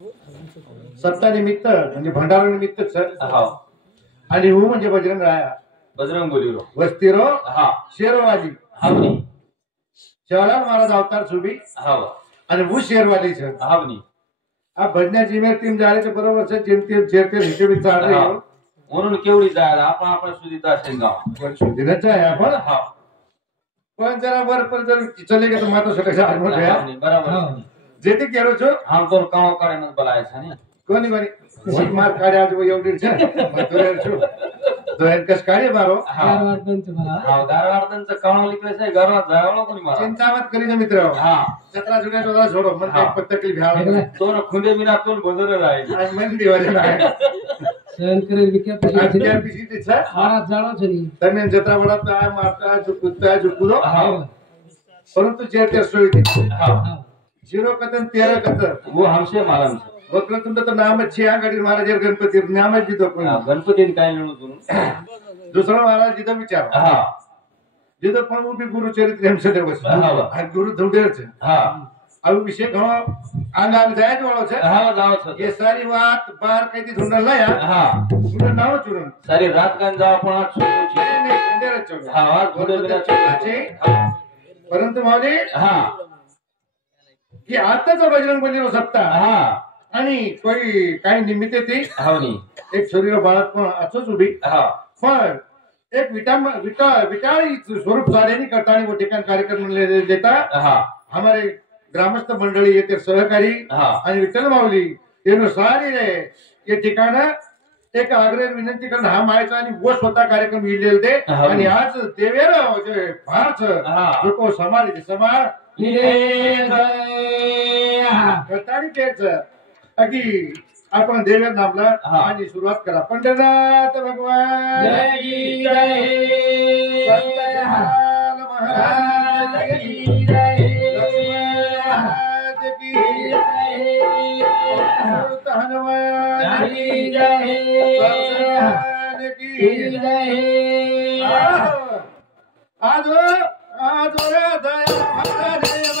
सत्ता निमित्त म्हणजे भंडारा निमित्त सर हा आणि हु म्हणजे बजरंग राया बजरंग बोलीरो वस्तीरो हा शेरवाजी हावनी शिवालाल महाराज अवतार सुबी हाव आणि हु शेरवाली सर हावनी आ भजन्या जिमेर टीम जायचे बरोबर सर जेमते जेरते हिशोबी चाल रही हो म्हणून केवढी जायला आपण सुद्धा शेंगाव पण सुधीरच आहे आपण हा पण जरा वर पर जर चले गेलो माता सटायचा आगमन भया बरोबर जेते केरो छो हम तो काव करे मत बोलायचं नाही कोणी कोणी वोट मार काढे आज एवढी छे मथुरेर छो दोन कस काढे मारो हा गारवार्धनचं कणवली कसं आहे घरात जावलो कोणी मला चिंता मत करी मित्र हा 17 जुन्या 14 छोडो मन हा. एक पत्तकली भ्याव तो न खुंदे बिना तोल बंदर राहील आज मन दिवाले नाही सहन करे विके आज त्या पिसी ते छा महाराज जाणो छनी तने जत्रा बडा काय मारता जो कुत्ता जो कुदो हा परंतु जेते सोई हा 0 कतन 13 कतर वो हमसे मालम वक्र तुमचं तर नामच छे गाडी महाराज गणपती नामच जितो कोण गणपतीने काय लिहून तुम्ही दुसरा महाराज जितो विचार हा जितो पण उभी गुरु चरित्र हमसे बस हा. गुरु धुडेर छे हा अब विषय घणो आंग आंग जायत वाळो छे हा जाव ये सारी बात बार काही ती धुंडल ना या हा तुझं नाव चुरून सारी रात कान जाव पण आज सुरू छे नाही धुंडेर चोग हा खुंदे बिना छे परंतु मावली हा की आताचा बजरंग बली सत्ता हा आणि कोई काही निमित्त ती हावनी एक शरीर बाळात पण असंच उभी हा पण एक विटाळी स्वरूप साडेनी करता आणि वो ठिकाण कार्यक्रम देता हा हमारे ग्रामस्थ मंडळी येते सहकारी हा आणि विठ्ठल माऊली येणं सारी रे ये ठिकाण एक आग्रह विनंती करणं हा मायचा आणि वो स्वतः कार्यक्रम इलेले ते हा. आणि आज देवेर जे फारच हा. जो को समाज समाज करतानी तेच की आपण देवेर नामला हा. आणि सुरुवात करा पंढरनाथ भगवान जय जय संत महाराज की हनुमान की आजो आजो रे दया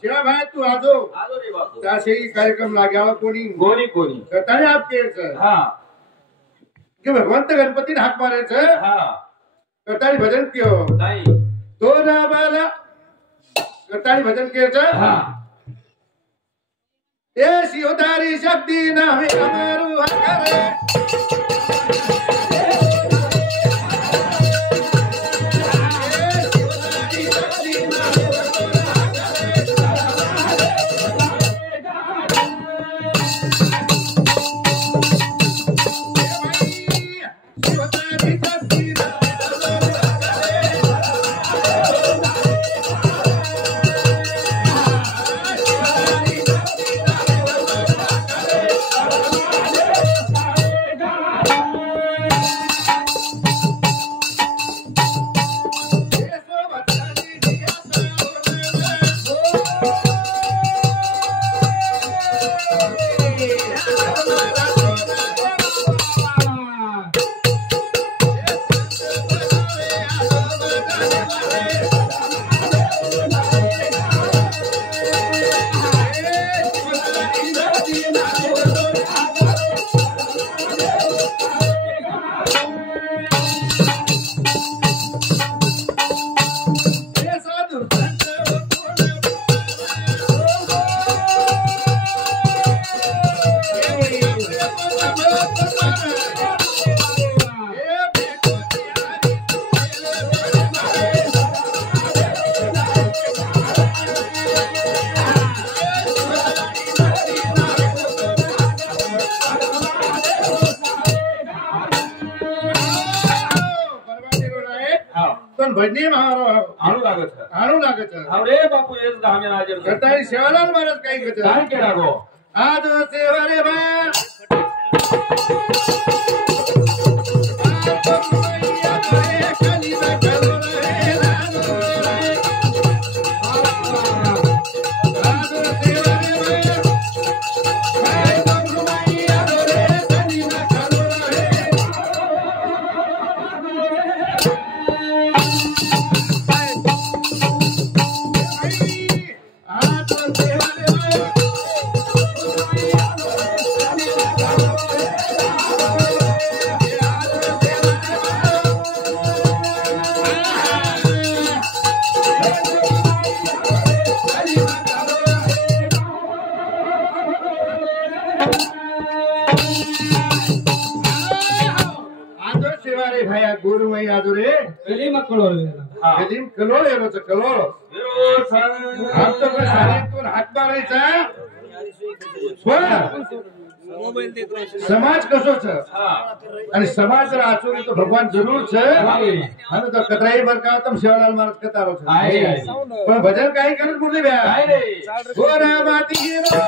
शिवाभाई तू आजो आलो रे बापू त्याशी कार्यक्रम लाग्यावा कोणी कोणी कोणी करताने आप केळचं हा की भगवंत गणपतीने हाक मारायचं हा करताने भजन केव नाही तो ना बाला करताने भजन केळचं हा ए शिवधारी शक्ती नावे अमरू हरे भजनी आणू लागत आणू लागत अरे बापू येस धामे हाजर करताळी सेवालाल महाराज काही करत काय केला गो आज सेवा रे बा गुरुमय आदुरे कली मಕ್ಕಳು कलीम कलोळ येरोच कलोळ आमचं पण शाळेतून हात मारायचा समाज कसोच आणि समाज जर आचोरी तो भगवान जरूर छे आणि तो कतराई बरका तम शिवलाल महाराज कतारो छे पण भजन काही करत मुरली बे काय रे गोरा माती गिरो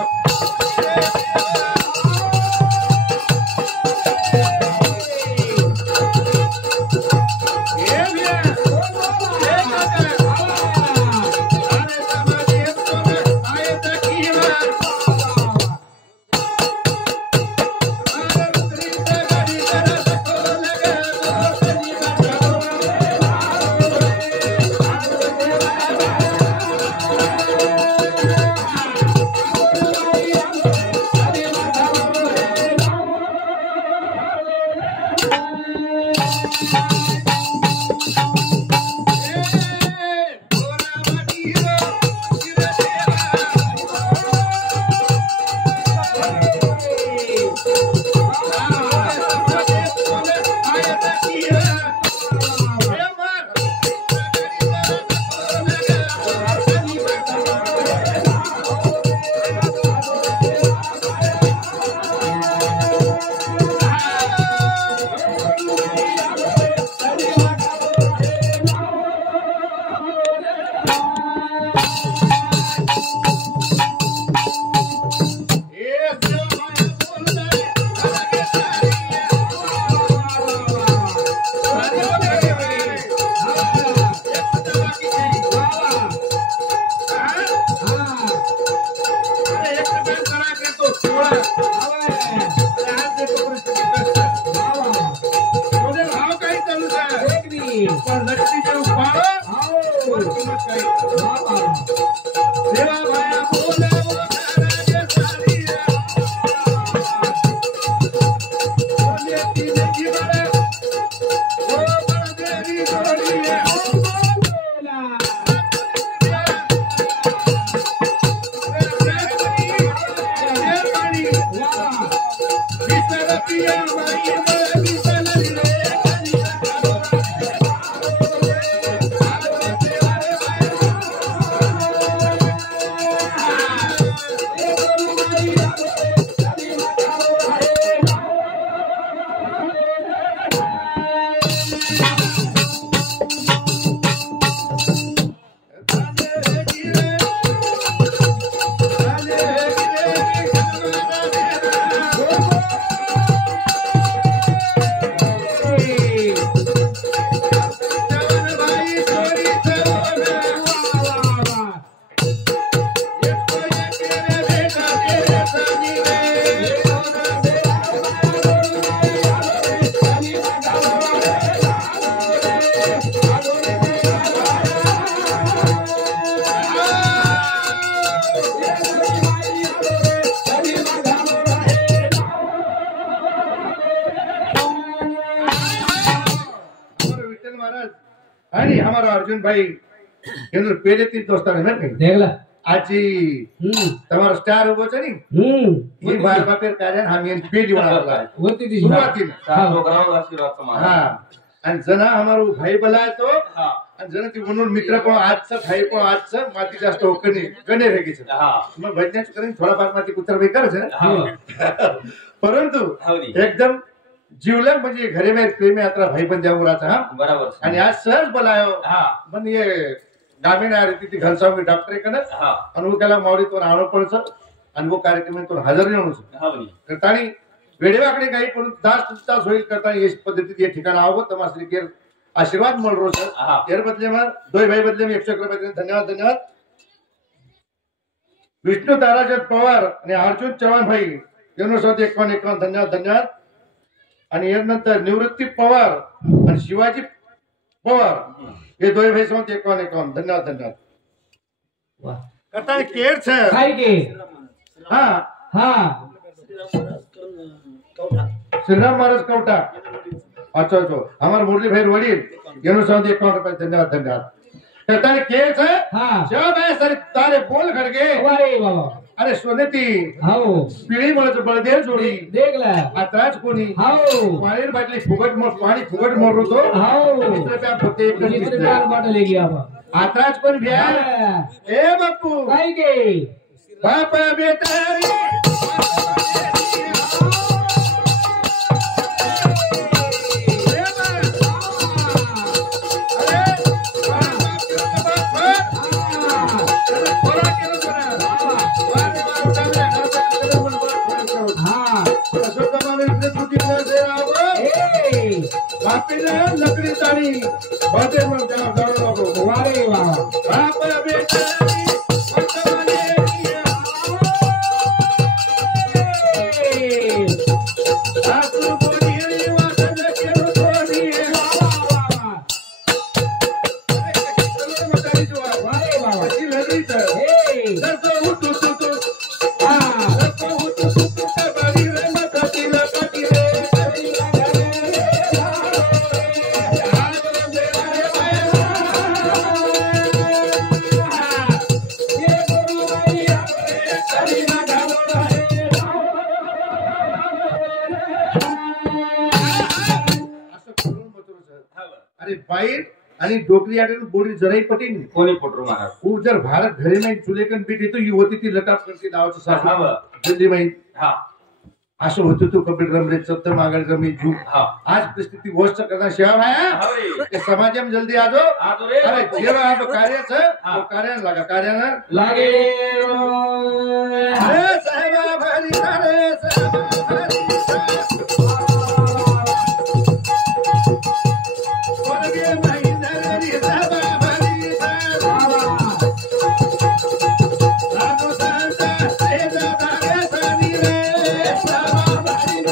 आणि हमारा अर्जुन भाई એનું પહેલેથી જ દોસ્તાર હે ને देखला આજી તમારો સ્ટાર ઉભો છે ને એ બાર બાપેર કાર્ય આમ એન પેલી વાળા वरती ती સુરુવાતી છોકરાઓનો આશીર્વાદ તમારો. હા અને જના અમારું ભાઈ બલાય તો હા અને જના ती म्हणून मित्र पण आजचं भाई पण आजचं माती जास्त ओकनी गणे रेगी છે હા मग वैज्ञानिक કરીને થોડા ભાગ માંથી कुत्र भाई કરે છે હા परंतु हवरी. एकदम जीवलग म्हणजे घरे में प्रेम यात्रा भाई बन जाऊराचा हा बराबर છે. आणि आज सहज बोलायो हा पण ये ग्रामीण आ रही थी घनसाव डॉक्टर कन हा आणि वो त्याला मावडी तो आणो पडचं आणि वो कार्यक्रम तो हजर नाही होणं हवरी. करतानी वेडेवाकडे काही पण तास होईल करताना ये पद्धतीत ये ठिकाण आवत तमासरी केर आशीर्वाद मिळ रो सर हा तेर बदले में दोय भाई बदले में 100 रुपये धन्यवाद धन्यवाद विष्णू ताराचंद पवार आणि अर्जुन चव्हाण भाई यांनो साथ 51 धन्यवाद धन्यवाद आणि यानंतर निवृत्ती पवार आणि शिवाजी पवार हे दोय भाई साथ 51 धन्यवाद धन्यवाद वाह करता केर છે काय के हा हा श्रीराम महाराज कवटा अच्छा अच्छा हमारे मुरली भाई वडील यांनो साथ 51 रुपये धन्यवाद धन्यवाद करता केर છે हा जेव्हा भाई सर तारे बोल खडगे वारे बाबा अरे सोनेती हाओ पिळी म्हणत बळदेव जोडी देखला आत्राच कोणी हाओ पाणी बाटली फुगट मोर पाणी फुगट मोर होतो हाओ रुपया फुटे जितने प्यार बाटले गया बा आत्राच पण भ्या हा. ए बापू काय के बाप बेटा रे लकड़ी तारी बाटे में जाओ वारे बाबा बाप बेटा अरे बाईट आणि डोकरी आडून बोडी जराई पटीन कोणी पोटरू महाराज. खूप जर भारत घरी नाही चुलेकन पीठ येतो ही होती ती लटाप करते नावाची हा सासू बा. जल्दी माहीत हा असं होतं तू कपिल रमले सप्त मागड जमी झू हा आज परिस्थिती गोष्ट करना शिवा भाया हवरी. ते समाजम जल्दी आजो आजो रे अरे बापू. जेव्हा आजो कार्याच हा. कार्यानं लागा कार्यानं लागे अरे साहेबा भारी अरे साहेबा भारी स्वर्गे महिंदर रे साहेबा भारी रामो सांता साहेबा भारी सानी रे साहेबा भारी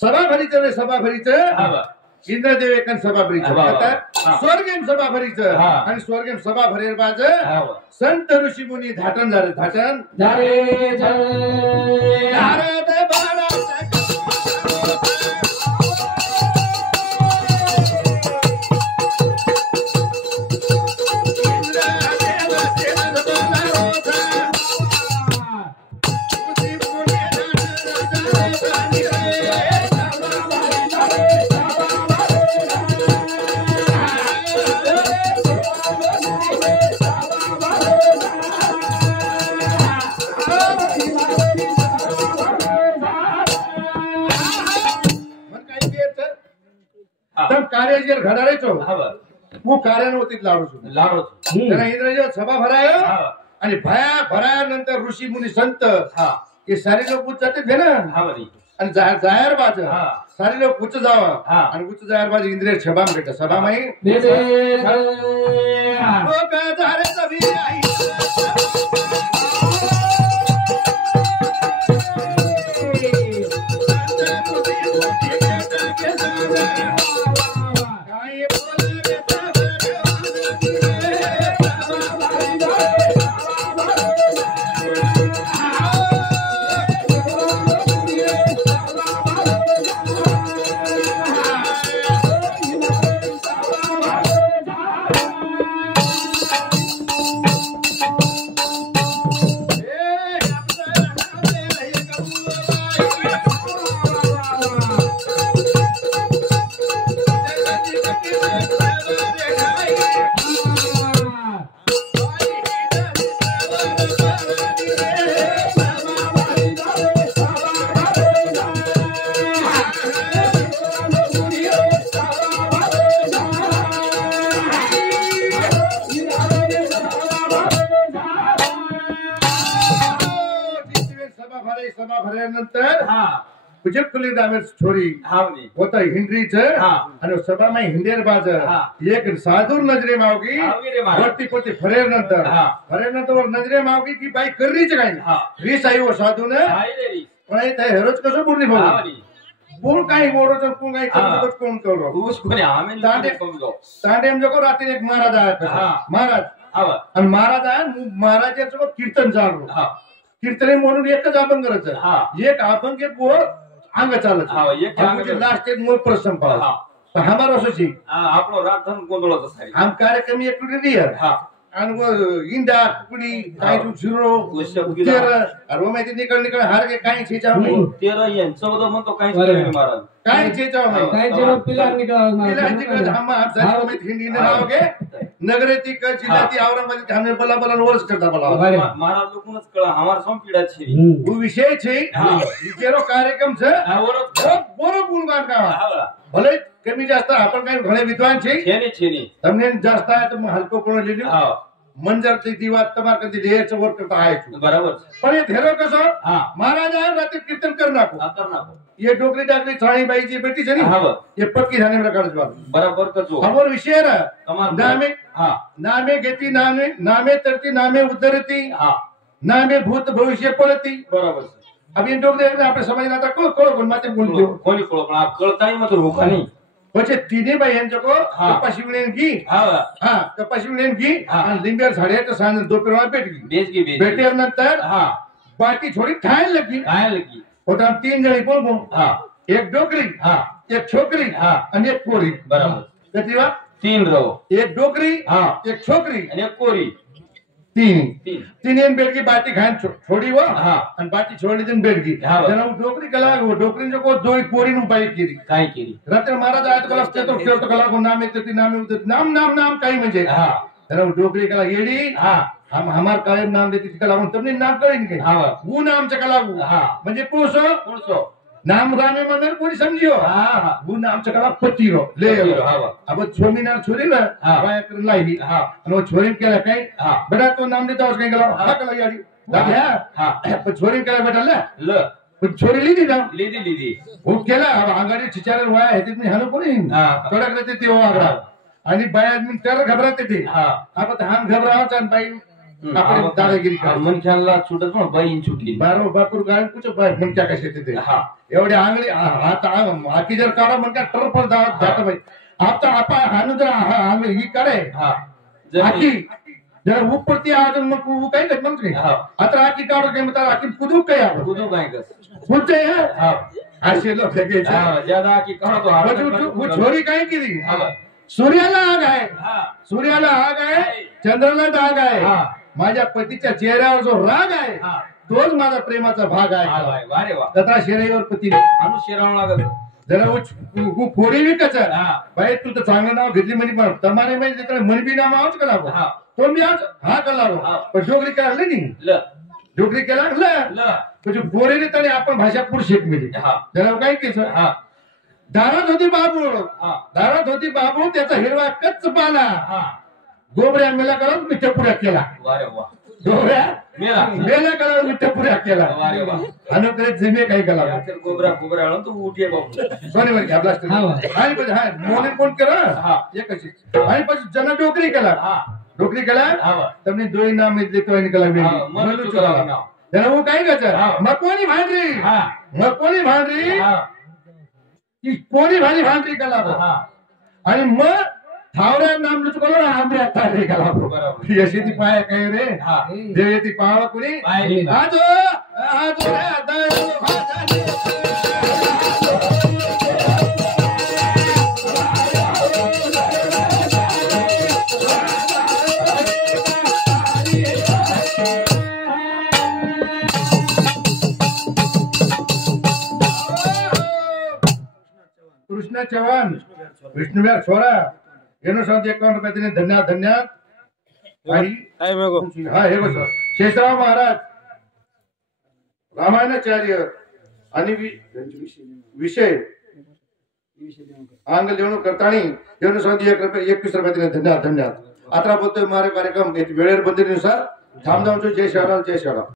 सभा भरीचं सभा भरीचं हा बा. इंद्रदेव एकन सभा भरीचं हा. आता स्वर्गेम सभा भरीचं हा. आणि स्वर्गेम सभा भरेर बाज हा बा. संत ऋषी मुनी धाटन झाले धाटन जारे जल नारद बाळाचा इंद्रदेवाचे नंदबाला होता. ऋषी मुनी धाटन झाले रे. मग काय केलं? हा. तर कार्य जे घडायचो हा बा. હું કાર્યનો તીત લાડું છું लाडो. તેના ઇન્દ્રજો સભા ભરાયો हा बा. आणि भया भरानंतर ऋषी मुनी संत हा हे सारे लोक पूज जाते भेना हवरी. आणि जायर बाज हा. सारे लोक उच्च जावं हा. आणि उच्च जायर बाज इंद्रिय सभा भेट सभा माई दे दे लोक झारे सभी आई काय बोल रे सभा भरल्यानंतर हा तुझे कुली दामेर छोरी हावनी होता हिंद्रीच हा. आणि सभा माई हिंदेर बाज हा. एक साधूर नजरे मावगी हावगी रे महाराज. वरती पोती फरेर नंतर हा. फरेर नंतर वर नजरे मावगी की बाई कररीच काय हा. रीस आई वो साधू ने हाय रे री. पण हे हेरोज कसं बोलली बोल हावनी बोल काही बोलो तर कोण काही हा. करतो कोण करो ऊस कोणी आम्ही तांडे समजो तांडे म्हणजे रात्री एक महाराज आहे हा. महाराज हाव आणि महाराज आहे महाराजाचं कीर्तन चालू हा कीर्तने म्हणून एकच अभंग करायचं हा. एक अभंग एक पोर अंग चालत हा, एक अंग चालत. लास्ट एक मोर प्रसंग पाव हा. तर हमारा असोची आपलं रातधन गोंधळत सारी हम कार्यक्रम एक दिया हा आणि वो इंडा कुकडी काय तू शिरो उश्य बुगीला. तेर आणि वो माहिती निकळ निकळ हार के काय छेचा हम्म. 13 येन 14 म्हणतो काहीच बरं. नाही महाराज काय छेचा माहिती काय जेव्हा पिला निकाल तिला तिकडे हम हम सारी माहिती हिंदी ने लावगे नगरे ती क जिल्हा ती औरंगाबाद हमने बला बला वरस करता बला बरं. महाराज लोकूनच कळा हमार संपीडा छे वो विषय छे हा. जेरो कार्यक्रम छे हा ओरख बोरो गुणगान का हावला भले कमी जास्त आपण काही घणे विद्वान छे छेनी તમને જાસ્તા તો હલકો પણ લીધું हा મંજર થી વાત તમાર કદી લેર ચવર કરતા આય છું बरोबर પણ એ ધેરો કસો हा મહારાજ આ રાતે કીર્તન કર નાખો कर नाको ये डोकरी डाकरी छाणी बाई जी बेटी છે ને हाव ये पक्की झाने मला काढत बा बरोबर करजो खबर विषय रा તમાર नामे हा नामे घेती नामे नामे तरती नामे उद्धरती हा नामे भूत भविष्य पळती बरोबर अब इन डोकरी આપણે સમજ નાતા કોણ કોણ માતે બોલજો कोणी कोळ पण आप कळताही मग रोखा नाही પછી તીને બાઈ એમ જકો હા. કપાસી વિણેન ઘી हा હા કપાસી વિણેન ઘી હા. અને લીંબેર झाडे તો સાંજ दोपहर पेट गई बेच की बेच भेटे नंतर हा बाकी थोड़ी खाने लगी काय लगी होता हम 3 जणी कोण कोण हा एक डोकरी हा एक छोकरी हा. आणि एक पोरी बरोबर किती वा 3 रहो एक डोकरी हा एक छोकरी आणि एक कोरी 3 3 तीन एन बेडगी बाटी खान छोड़ी वो हा. आणि बाटी छोड़ी दिन बेडगी हा. जना वो डोकरी कला वो डोकरी जो को दो पोरी नु बाई केली काय केली रात्र महाराज आयत कला तो खेळतो कला को नाम येते नाम उदत नाम नाम नाम काही म्हणजे हा जना वो डोकरी कला येडी हा हम हमार कायम नाम देती कला तुमने नाम करेन के हा वो नाम च कला हा म्हणजे पोसो कोणसो नाम रामे मंदिर कोणी समजियो हा हा वो नाम च कला पतीरो ले पतीरो, हा, वा. अब छोमीना छोरी ना हा. बाया कर लाईली हा आणि वो छोरी केला काय हा बेटा तो नाम देता उसके कला हा कला याडी दादा हा पण छोरी केला बेटा ले ल पण छोरी लिदी ना लिदी वो केला अब आंगाडी चिचार वाया है तितनी हानो कोणी हा. कडक रहते ते वो आगडा आणि बाया मी त्याला घबराते ते हा आपण हम घबरावच आणि बाई आपण दादागिरी कर मन ख्याला छुटत पण बाईन छुटली बारो बापूर गाय कुछ बाय मन क्या कसे ते हा एवढे आंगडी आता आकी जर काढा मग काय टरपल जात बाई आता आपा हानु जर आंगडी ही करे हा आकी जर उपरती आज मग उ काही नाही मंत्री हा आता आकी काढो काय म्हणतात आकी कुदू काय आपण कुदू काय कस पुढचे हा असे लोक घ्यायचे हा ज्यादा की करतो हा वो छोरी काय केली हा सूर्याला आग आहे हा सूर्याला आग आहे चंद्राला दाग आहे हा. माझ्या पतीच्या चेहऱ्यावर जो राग आहे हा तोच माझा प्रेमाचा भाग हा आहे बाय वारे वा कथा शेराईवर पती अनु शिरावं लागत जरा फोडी विकच हा बाई तू तर चांगलं नाव घेतली म्हणजे पण तमारे म्हणजे तिकडे मनबी नाम आहोत का लागो हा तो मी आज हा कला हा. पण डोकरी केला नाही ल डोकरी केला ल म्हणजे पोरीने तरी आपण भाषा पुरुष शिक मिळली हा जरा काय केस हा दारात होती बाबू हा दारात होती बाबू त्याचा हिरवा कच्च पाला हा गोबऱ्या मेला करत मी चपुऱ्या केला वारे वा डोऱ्या मेला मेला कला विठ्ठल पुऱ्या केला वारे वा अनुकरित जिमे काही कला तर गोबरा गोबरा आलो तू उठे बाबू सोनी वर घ्या ब्लास्ट आणि पण हा मोने कोण केला हा एकच आणि पण जन डोकरी केला हा डोकरी केला हा તમને દોઈ નામ એટલે તો એને કલા વેલી મને ચુકલા નામ ત્યારે હું કઈ ગચર મકોની ભાંડરી હા મકોની ભાંડરી हा की कोणी भाजी भांडरी कला हा आणि मग थावऱ्या नाम चुकलो ना आंबऱ्या तारी कला बरोबर यशी ती पाय काय रे हा देव येती पावा कुणी पाहिली ना आजो आजो दायो भाजानी કૃષ્ણ ચૌહાણ વિષ્ણુભાઈ છોરા એનો સાથે 51 રૂપિયા ધન્યવાદ ધન્યવાદ હા हे बघ शेषराव महाराज रामायणाचार्य आणि विषय अंग देवणूक करताना एवढं स्वाती 21 रुपये धन्यवाद धन्यवाद आता बोलतोय मारे कार्यक्रम वेळेवर बंदिनुसार थांबजामचो जय शिवराम जय शिवराम